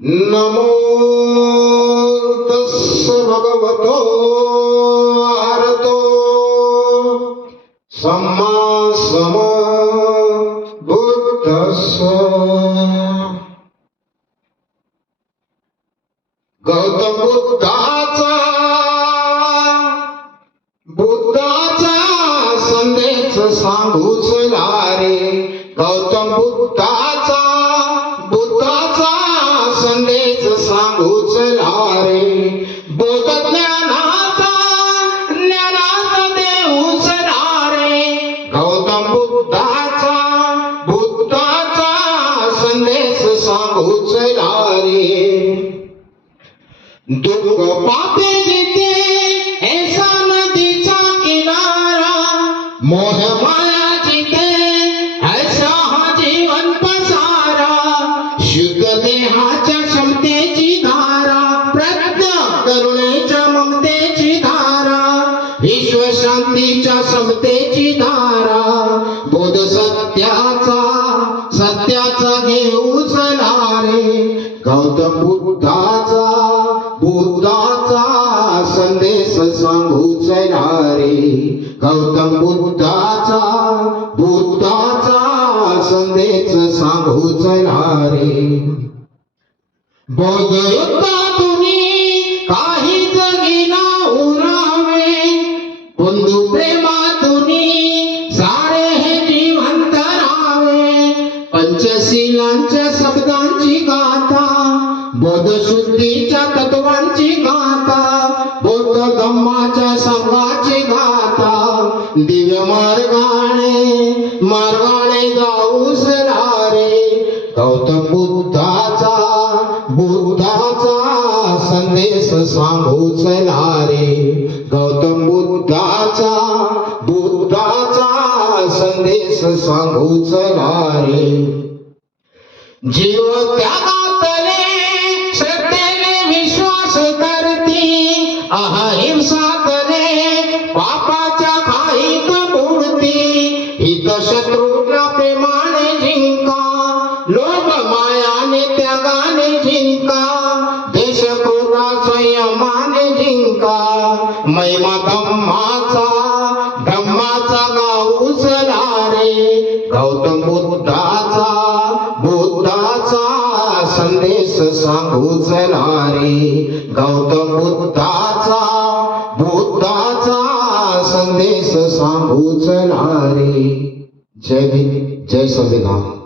नमो तस्स भगवतो अरतो सम्मा सम बुद्धस्स गौतम बुद्धाचा बुद्धाचा संदेश सांगू रे गौतम बुद्धा उचलारे। सांगूच पापे जिथे ऐसा नदीचा किनारा मोह माया जिथे ऐसा हा जीवन पसारा शुद्ध देहाच्या क्षमतेची धारा प्रज्ञा करुणेच्या ममतेची धारा विश्व शांतीच्या समतेची धारा बोध सत्याचा गौतम बुद्धाचा बुद्धाचा संदेश सांगू रे गौतम बुद्धाचा बुद्धाचा संदेश सांगू रे बोधयुक्ता तुम्ही काही बोधशुद्धीच्या तत्वांची गाथा बौद्ध धम्माच्या संघाची गाथा दिव्य मार्गाने मार्गाने जाऊस रे गौतम बुद्धाचा बुद्धाचा संदेश सांगूच रे गौतम बुद्धाचा बुद्धाचा संदेश सांगूच रे जीव त्यागा अहिंसा करे पापाच्या खाईत बुडती हित शत्रूला प्रेमाने जिंका लोभ मायाने त्यागाने जिंका. देश क्रोधा संयमाने जिंका. महिमा धम्माचा धम्माचा गाऊच रे गौतम बुद्धाचा बुद्धाचा संदेश सांगूच रे गौतम बुद्धा संदेश सांगूच रे जय भीम जय संविधान।